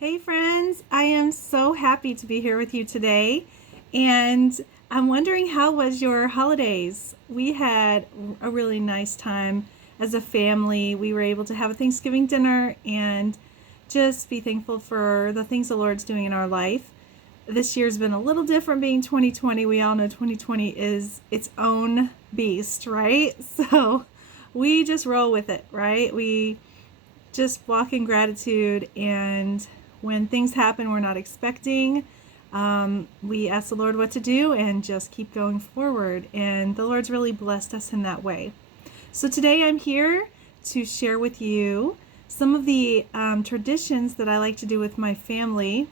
Hey friends, I am so happy to be here with you today, and I'm wondering, how was your holidays? We had a really nice time as a family. We were able to have a Thanksgiving dinner and just be thankful for the things the Lord's doing in our life. This year's been a little different being 2020. We all know 2020 is its own beast, right? So we just roll with it, right? We just walk in gratitude, and when things happen we're not expecting, we ask the Lord what to do and just keep going forward. And the Lord's really blessed us in that way. So today I'm here to share with you some of the traditions that I like to do with my family.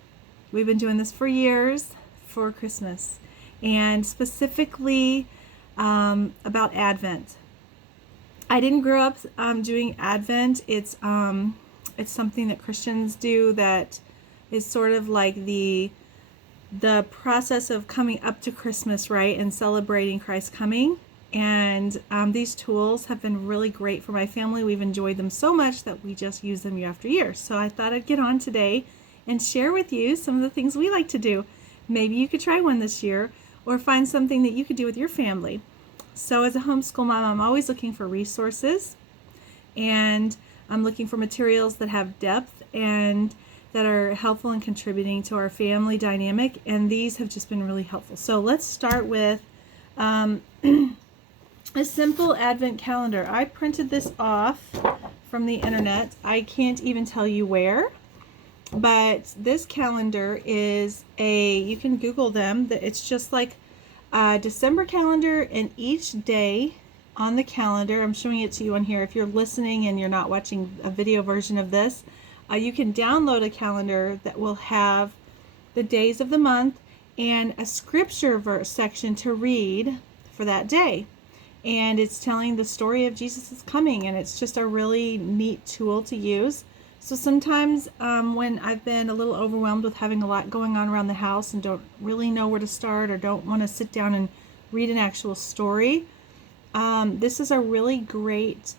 We've been doing this for years for Christmas, and specifically about Advent. I didn't grow up doing Advent. It's something that Christians do that is sort of like the process of coming up to Christmas, right, and celebrating Christ's coming. And these tools have been really great for my family. We've enjoyed them so much that we just use them year after year. So I thought I'd get on today and share with you some of the things we like to do. Maybe you could try one this year or find something that you could do with your family. So as a homeschool mom, I'm always looking for resources, and I'm looking for materials that have depth and that are helpful in contributing to our family dynamic, and these have just been really helpful. So let's start with a simple Advent calendar. I printed this off from the internet. I can't even tell you where, but this calendar is you can Google them. It's just like a December calendar, and each day on the calendar, I'm showing it to you on here. If you're listening and you're not watching a video version of this, you can download a calendar that will have the days of the month and a scripture verse section to read for that day. And it's telling the story of Jesus' coming, and it's just a really neat tool to use. So sometimes when I've been a little overwhelmed with having a lot going on around the house and don't really know where to start, or don't want to sit down and read an actual story, this is a really great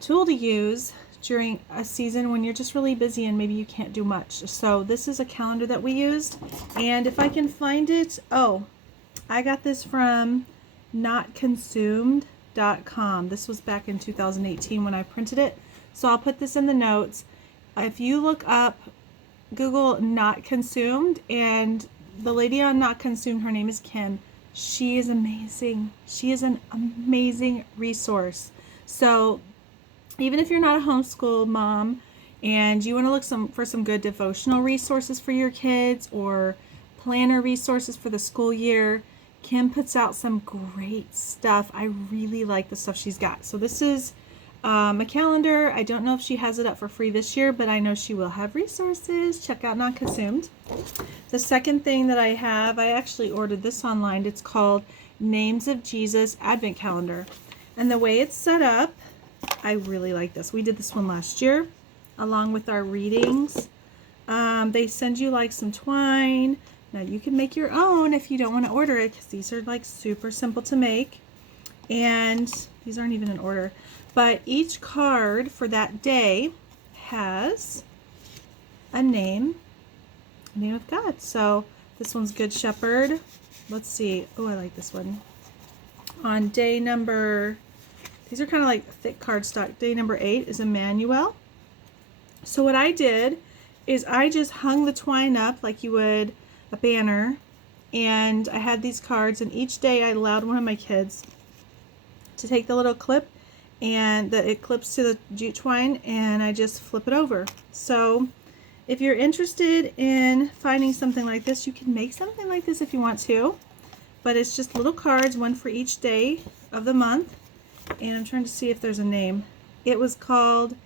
tool to use during a season when you're just really busy and maybe you can't do much. So this is a calendar that we used, and if I can find it, I got this from notconsumed.com. This was back in 2018 when I printed it. So I'll put this in the notes. If you look up, Google Not Consumed, and the lady on Not Consumed, her name is Kim. She is amazing. She is an amazing resource. So even if you're not a homeschool mom and you want to look for some good devotional resources for your kids or planner resources for the school year, Kim puts out some great stuff. I really like the stuff she's got. So this is a calendar. I don't know if she has it up for free this year, but I know she will have resources. Check out Not Consumed. The second thing that I have, I actually ordered this online. It's called Names of Jesus Advent Calendar. And the way it's set up, I really like this. We did this one last year along with our readings. They send you like some twine. Now you can make your own if you don't want to order it, because these are like super simple to make. And these aren't even in order. But each card for that day has a name of God. So this one's Good Shepherd. Let's see. Oh, I like this one. On day number, these are kind of like thick cardstock. Day number 8 is Emmanuel. So what I did is I just hung the twine up like you would a banner, and I had these cards, and each day I allowed one of my kids to take the little clip, and it clips to the jute twine, and I just flip it over. So if you're interested in finding something like this, you can make something like this if you want to, but it's just little cards, one for each day of the month. And I'm trying to see if there's a name. It was called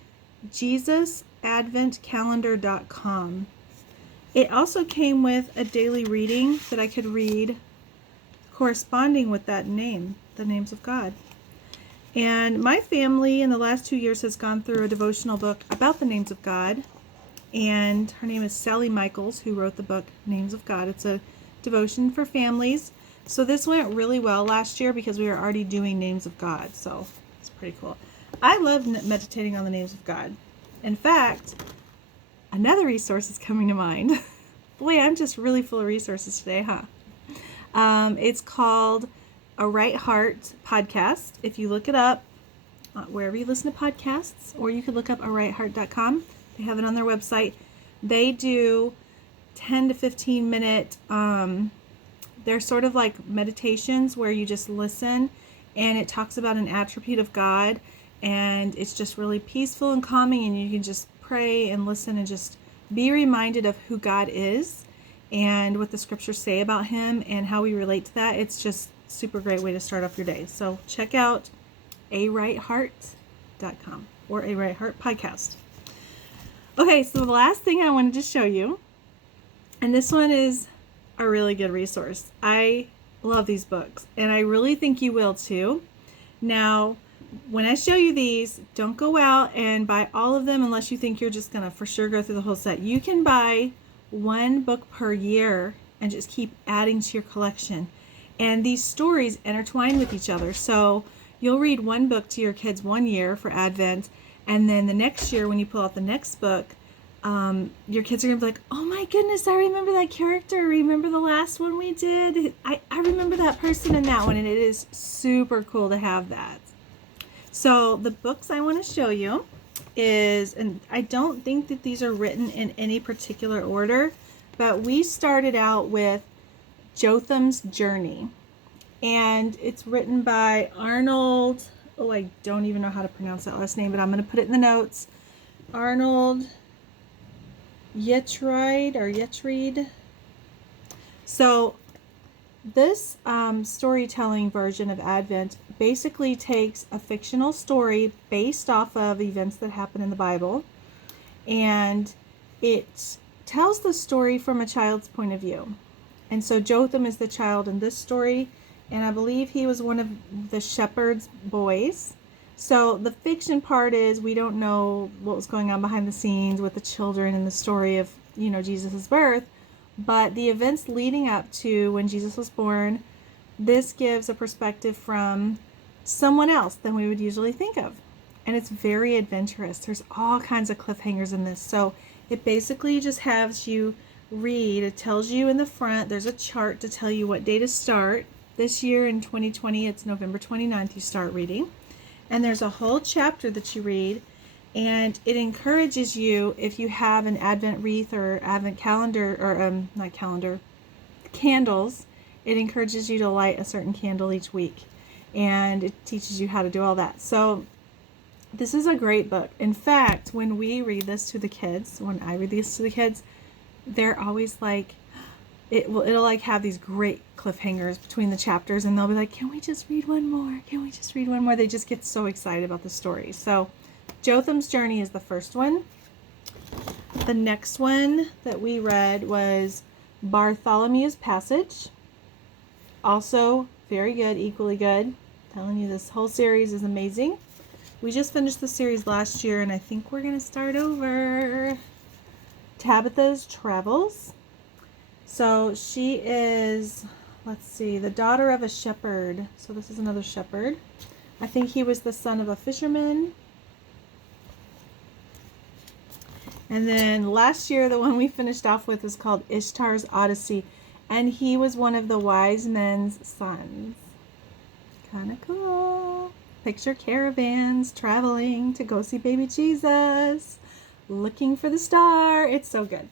JesusAdventCalendar.com. It also came with a daily reading that I could read corresponding with that name, the names of God. And my family in the last 2 years has gone through a devotional book about the names of God. And her name is Sally Michaels, who wrote the book Names of God. It's a devotion for families. So this went really well last year because we were already doing names of God. So it's pretty cool. I love meditating on the names of God. In fact, another resource is coming to mind. Boy, I'm just really full of resources today, huh? It's called A Right Heart Podcast. If you look it up wherever you listen to podcasts, or you could look up arighteheart.com. They have it on their website. They do 10 to 15 minute, they're sort of like meditations where you just listen, and it talks about an attribute of God, and it's just really peaceful and calming, and you can just pray and listen and just be reminded of who God is and what the scriptures say about him and how we relate to that. It's just super great way to start off your day. So check out arighteheart.com or A Right Heart Podcast. Okay, so the last thing I wanted to show you, and this one is a really good resource. I love these books, and I really think you will too. Now, when I show you these, don't go out and buy all of them unless you think you're just going to for sure go through the whole set. You can buy one book per year and just keep adding to your collection. And these stories intertwine with each other. So you'll read one book to your kids one year for Advent, and then the next year when you pull out the next book, your kids are going to be like, oh my goodness, I remember that character. Remember the last one we did? I remember that person in that one. And it is super cool to have that. So the books I want to show you is, and I don't think that these are written in any particular order, but we started out with Jotham's Journey. And it's written by Arnold, I don't even know how to pronounce that last name, but I'm going to put it in the notes. Arnold Yyreeide. So this storytelling version of Advent basically takes a fictional story based off of events that happen in the Bible, and it tells the story from a child's point of view. And so Jotham is the child in this story, and I believe he was one of the shepherd's boys. So the fiction part is we don't know what was going on behind the scenes with the children in the story of, Jesus' birth, but the events leading up to when Jesus was born, this gives a perspective from someone else than we would usually think of. And it's very adventurous. There's all kinds of cliffhangers in this. So it basically just has you read. It tells you in the front, there's a chart to tell you what day to start. This year in 2020, it's November 29th, you start reading. And there's a whole chapter that you read, and it encourages you, if you have an Advent wreath or Advent calendar, or candles, it encourages you to light a certain candle each week, and it teaches you how to do all that. So this is a great book. In fact, when we read this to the kids, when I read this to the kids, they're always like, it'll like have these great cliffhangers between the chapters, and they'll be like, can we just read one more? Can we just read one more? They just get so excited about the story. So Jotham's Journey is the first one. The next one that we read was Bartholomew's Passage. Also very good, equally good. I'm telling you, this whole series is amazing. We just finished the series last year, and I think we're going to start over. Tabitha's Travels. So she is, the daughter of a shepherd. So this is another shepherd. I think he was the son of a fisherman. And then last year, the one we finished off with was called Ishtar's Odyssey. And he was one of the wise men's sons. Kind of cool. Picture caravans traveling to go see baby Jesus, looking for the star. It's so good.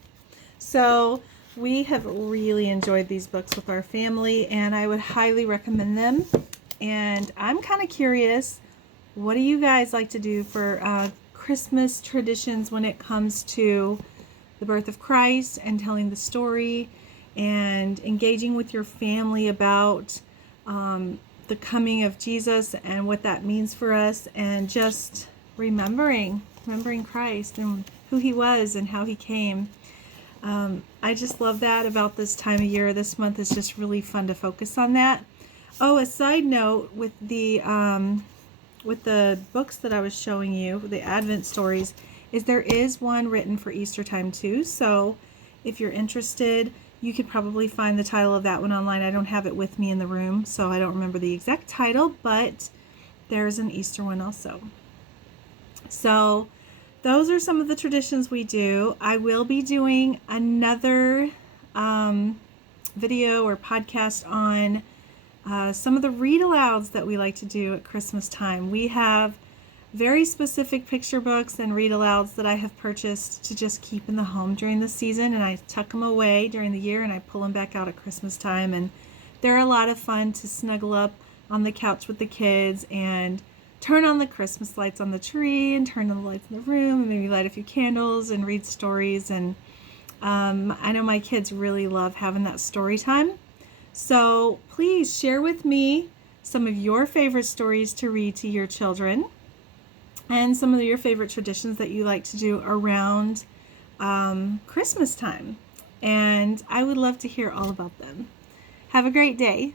So we have really enjoyed these books with our family, and I would highly recommend them. And I'm kind of curious, what do you guys like to do for Christmas traditions when it comes to the birth of Christ and telling the story and engaging with your family about the coming of Jesus and what that means for us, and just remembering Christ and who he was and how he came. I just love that about this time of year. This month is just really fun to focus on that. Oh, a side note with the books that I was showing you, the Advent stories, is there is one written for Easter time too. So if you're interested, you could probably find the title of that one online. I don't have it with me in the room, so I don't remember the exact title, but there's an Easter one also. So those are some of the traditions we do. I will be doing another video or podcast on some of the read-alouds that we like to do at Christmas time. We have very specific picture books and read-alouds that I have purchased to just keep in the home during the season, and I tuck them away during the year and I pull them back out at Christmas time, and they're a lot of fun to snuggle up on the couch with the kids and turn on the Christmas lights on the tree and turn on the lights in the room and maybe light a few candles and read stories. And I know my kids really love having that story time. So please share with me some of your favorite stories to read to your children and some of your favorite traditions that you like to do around Christmas time. And I would love to hear all about them. Have a great day.